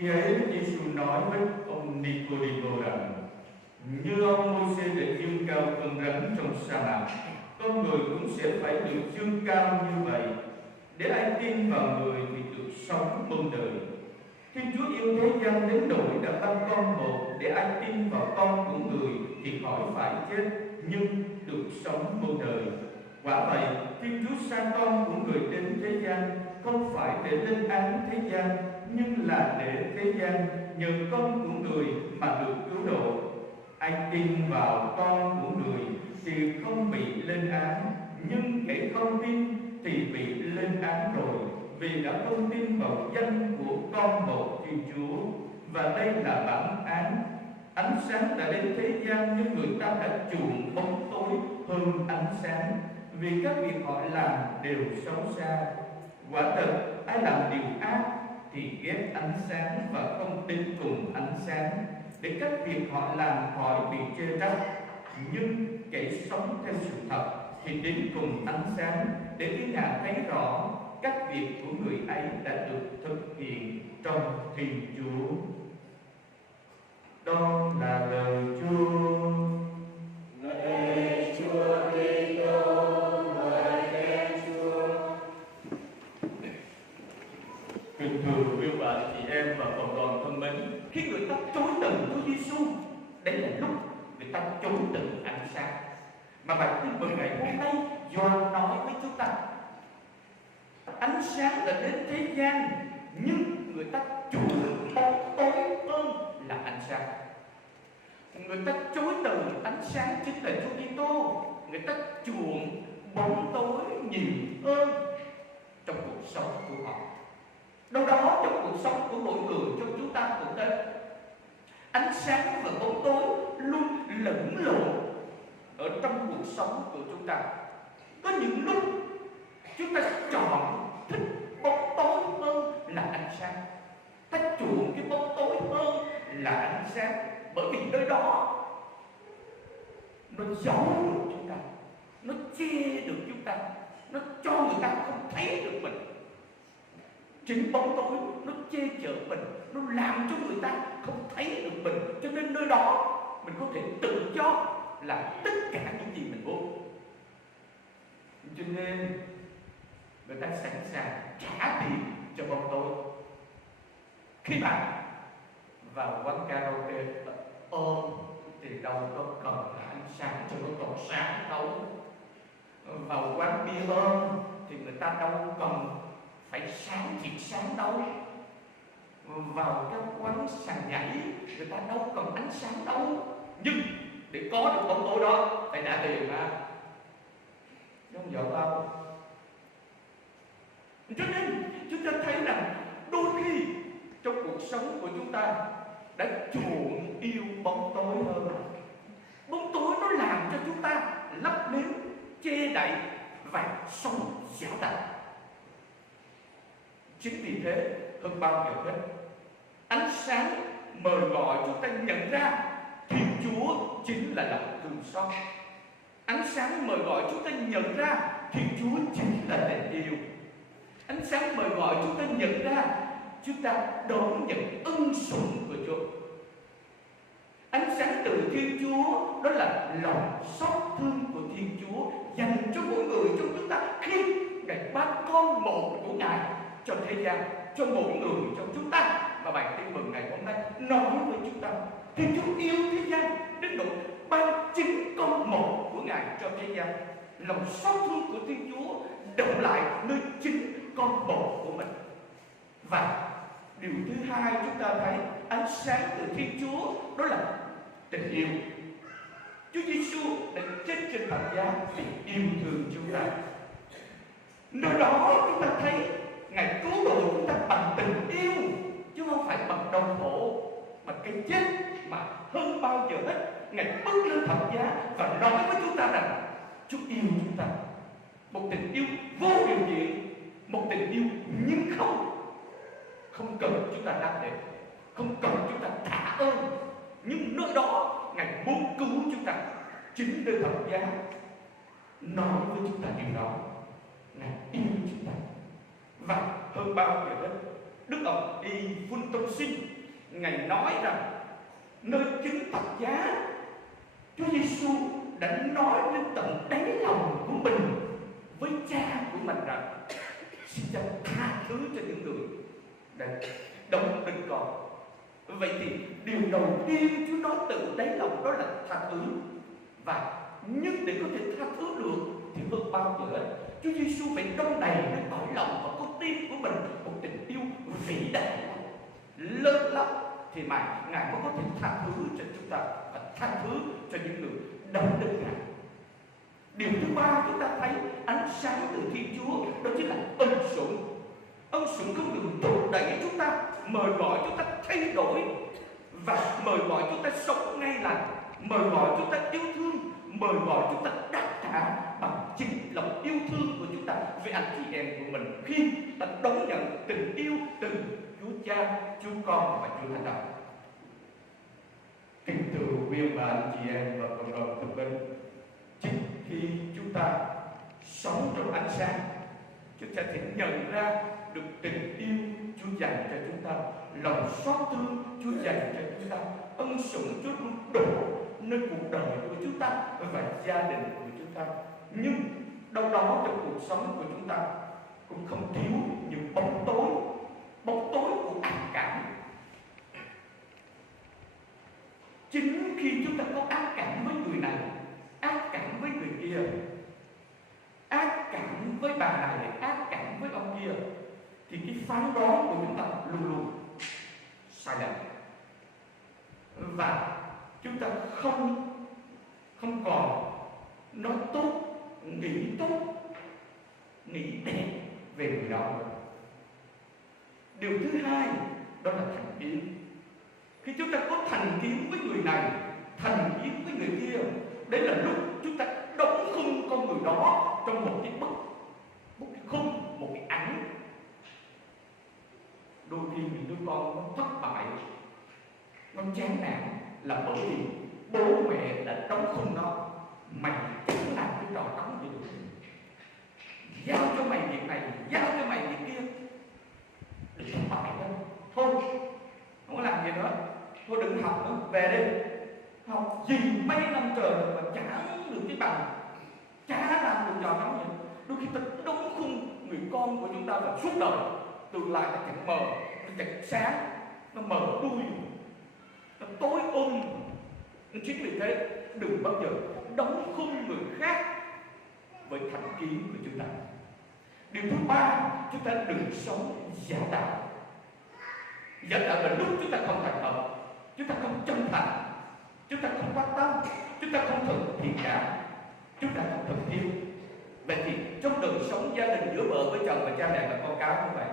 Khi ấy Đức Giêsu nói với ông Nicodemo rằng: như ông Môi-se đã dương cao con rắn trong sa mạc, con người cũng sẽ phải được dương cao như vậy, để ai tin vào người thì được sống muôn đời. Thiên Chúa yêu thế gian đến nỗi đã ban con một, để ai tin vào con của người thì khỏi phải chết, nhưng được sống muôn đời. Quả vậy, Thiên Chúa sai con của người đến thế gian, không phải để lên án thế gian, nhưng là để thế gian nhờ con của người mà được cứu độ. Ai tin vào con của người thì không bị lên án, nhưng kẻ không tin thì bị lên án rồi, vì đã không tin vào danh của con một Thiên Chúa. Và đây là bản án: ánh sáng đã đến thế gian, nhưng người ta đã chuộng bóng tối hơn ánh sáng, vì các việc họ làm đều xấu xa. Quả thật, ai làm điều ác thì ghét ánh sáng và không tin cùng ánh sáng, để các việc họ làm khỏi bị chê trách. Nhưng kẻ sống theo sự thật thì đến cùng ánh sáng, để thiên hạ thấy rõ các việc của người ấy đã được thực hiện trong Thiên Chúa. Đó là lời Chúa. Lạy Chúa Kitô, ngợi khen Chúa. Kính thưa quý bạn, chị em và cộng đoàn thân mến, khi người ta chối từ Chúa Giêsu, đây là lúc người ta chối từ ánh sáng. Mà bài tin mừng ngày hôm nay Gioan nói với chúng ta: ánh sáng đã đến thế gian, nhưng người ta chuộng bóng tối hơn là ánh sáng. Người ta chối từ ánh sáng chính là Chúa Kitô. Người ta chuộng bóng tối nhiều hơn trong cuộc sống của họ. Đâu đó trong cuộc sống của mỗi người trong chúng ta cũng thế. Ánh sáng và bóng tối luôn lẫn lộn ở trong cuộc sống của chúng ta. Có những lúc chúng ta chọn thích bóng tối hơn là ánh sáng, ta chuộng cái bóng tối hơn là ánh sáng, bởi vì nơi đó nó giấu được chúng ta, nó che được chúng ta, nó cho người ta không thấy được mình. Chính bóng tối nó che chở mình, nó làm cho người ta không thấy được mình, cho nên nơi đó mình có thể tự do làm tất cả những gì mình muốn. Cho nên người ta sẵn sàng trả tiền cho bóng tối. Khi bạn vào quán karaoke ôm thì đâu có cần ánh sáng cho nó còn sáng đâu. Vào quán bia ôm thì người ta đâu cần phải sáng thiệt sáng đâu. Vào các quán sàn nhảy người ta đâu cần ánh sáng đâu. Nhưng để có được bóng tối đó phải trả tiền mà, không giỡn đâu. Cho nên chúng ta thấy rằng đôi khi trong cuộc sống của chúng ta đã chuộng yêu bóng tối hơn. Bóng tối nó làm cho chúng ta lấp liếm, che đậy và sống xảo tạc. Chính vì thế, hơn bao giờ hết, ánh sáng mời gọi chúng ta nhận ra Thiên Chúa chính là lòng thương xót. Ánh sáng mời gọi chúng ta nhận ra Thiên Chúa chính là tình yêu. Ánh sáng mời gọi chúng ta nhận ra chúng ta đón nhận ân sủng của Chúa. Ánh sáng từ Thiên Chúa đó là lòng xót thương của Thiên Chúa dành cho mỗi người trong chúng ta khi Ngài ban con một của Ngài cho thế gian, cho mỗi người trong chúng ta. Và bài tin mừng ngày hôm nay nói với chúng ta Thiên Chúa yêu thế gian đến nỗi ban chính con một của Ngài cho thế gian. Lòng xót thương của Thiên Chúa động lại nơi chính con một của mình. Và điều thứ hai chúng ta thấy ánh sáng từ Thiên Chúa đó là tình yêu. Chúa Giêsu đã chết trên thập giá vì yêu thương chúng ta. Nơi đó chúng ta thấy Ngài cứu độ chúng ta bằng tình yêu, chứ không phải bằng đau khổ, bằng cái chết. Mà hơn bao giờ hết Ngài bước lên thập giá và nói với chúng ta rằng Chúa yêu chúng ta. Một tình yêu vô điều kiện, một tình yêu nhưng không cần chúng ta đáp đền, không cần chúng ta trả ơn, nhưng nơi đó Ngài muốn cứu chúng ta. Chính nơi thập giá nói với chúng ta điều đó, Ngài yêu chúng ta. Và hơn bao giờ hết, Đức ông Y Vun Tông Sinh Ngài nói rằng nơi chứng thập giá, Chúa Giêsu đã nói đến tận đáy lòng của mình với Cha của mình rằng xin Cha tha thứ cho những người đã đồng tình con. Vậy thì điều đầu tiên Chúa nói từ đáy lòng đó là tha thứ. Và nhưng để có thể tha thứ được thì hơn bao giờ hết, Chúa Giêsu phải đông đầy cái cõi lòng và con tim của mình một tình yêu vĩ đại lớn lắm, thì mà Ngài mới có thể tha thứ cho chúng ta và tha thứ cho những người đâm đến Ngài. Điều thứ ba chúng ta thấy ánh sáng từ Thiên Chúa, đó chính là ân sủng. Ân sủng không ngừng thúc đẩy chúng ta, mời gọi chúng ta thay đổi và mời gọi chúng ta sống ngay lành, mời gọi chúng ta yêu thương, mời gọi chúng ta đáp trả bằng chính lòng yêu thương của chúng ta với anh chị em của mình khi ta đón nhận tình yêu từ Chúa Cha, Chúa Con và Chúa Thánh Thần. Kính thưa quý ông bà, anh chị em và cộng đồng thân mến, chính khi chúng ta sống trong ánh sáng, chúng ta sẽ nhận ra được tình yêu Chúa dành cho chúng ta, lòng xót thương Chúa dành cho chúng ta, ân sủng Chúa luôn đổ nơi cuộc đời của chúng ta và gia đình của chúng ta. Nhưng đâu đó trong cuộc sống của chúng ta cũng không thiếu những bóng tối của ác cảm. Chính khi chúng ta có ác cảm với người này, ác cảm với người kia, ác cảm với bà này, ác cảm với ông kia, thì cái phán đoán của chúng ta luôn luôn sai lầm. Và chúng ta không còn nói tốt, nghĩ đẹp về người đó nữa. Điều thứ hai đó là thành kiến. Khi chúng ta có thành kiến với người này, thành kiến với người kia, đấy là lúc chúng ta đóng khung con người đó trong một cái khung, một cái ảnh. Đôi khi những đứa con nó thất bại, nó chán nản là bởi vì bố mẹ đã đóng khung nó. Mày chẳng làm cái trò đóng gì được, giao cho mày việc này, giao cho mày việc kia, đừng thất bại đâu. Thôi không có làm gì nữa, thôi đừng học nữa, về đi. Học gì mấy năm trời mà chả được cái bằng, chả làm được trò đóng gì. Đôi khi ta đóng khung người con của chúng ta và suốt đời tương lai nó chẳng mờ, nó chẳng sáng, nó mờ đuôi, nó tối Chính vì thế đừng bao giờ đóng khung người khác với thành kiến của chúng ta. Điều thứ ba, chúng ta đừng sống giả tạo. Giả tạo là lúc chúng ta không thành thật, chúng ta không chân thành, chúng ta không quan tâm, chúng ta không thực thiện cảm, chúng ta không thực yêu. Vậy thì trong đời sống gia đình giữa vợ với chồng và cha mẹ và con cái như vậy,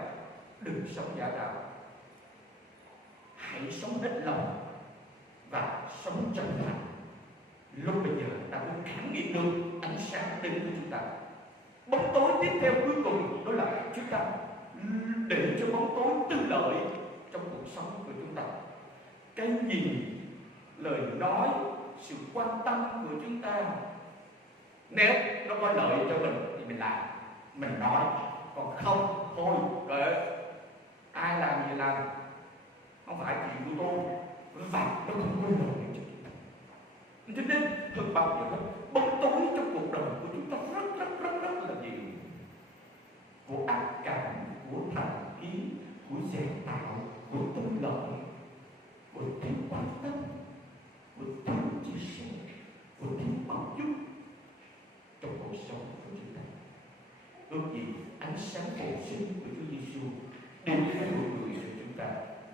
đừng sống giả tạo. Hãy sống hết lòng và sống chân thành. Lúc bây giờ ta mới cảm nghiệm được ánh sáng đến với chúng ta. Bóng tối tiếp theo cuối cùng đó là chúng ta để cho bóng tối tư lợi trong cuộc sống của chúng ta. Cái nhìn, lời nói, sự quan tâm của chúng ta, nếu nó có lợi cho mình thì mình làm, mình nói. Còn không, thôi kệ, ai làm gì làm, không phải chuyện của tôi, và nó không có lợi cho chúng ta. Cho nên hơn bao giờ hết, bóng tối trong cuộc đời của chúng ta rất là nhiều. Của ác cảm, của thành kiến, của giả tạo, của tư lợi, của thiếu quan tâm, của thiếu chia sẻ, của thiếu bao dung trong cuộc sống của chúng ta. Ước gì ánh sáng bổ sinh của Chúa Giêsu đến với mọi người của chúng ta,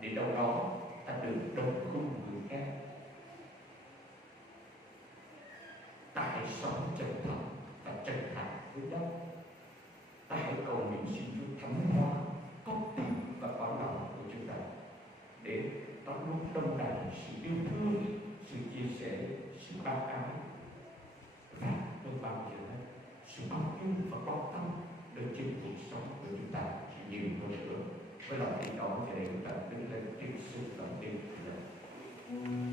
để đâu đó ta được đóng khung người khác. Ta hãy sống chân thật và chân thành với nhau. Ta hãy cầu nguyện xin Chúa thấm hóa con tim và cõi lòng của chúng ta, để ta luôn đông đầy sự yêu thương, sự chia sẻ, sự bao ái, và hơn bao giờ hết sự bao dung và quan tâm đến trên cuộc sống của chúng ta nhiều hơn nữa. Với lòng tin đó, giờ đây chúng ta đứng lên.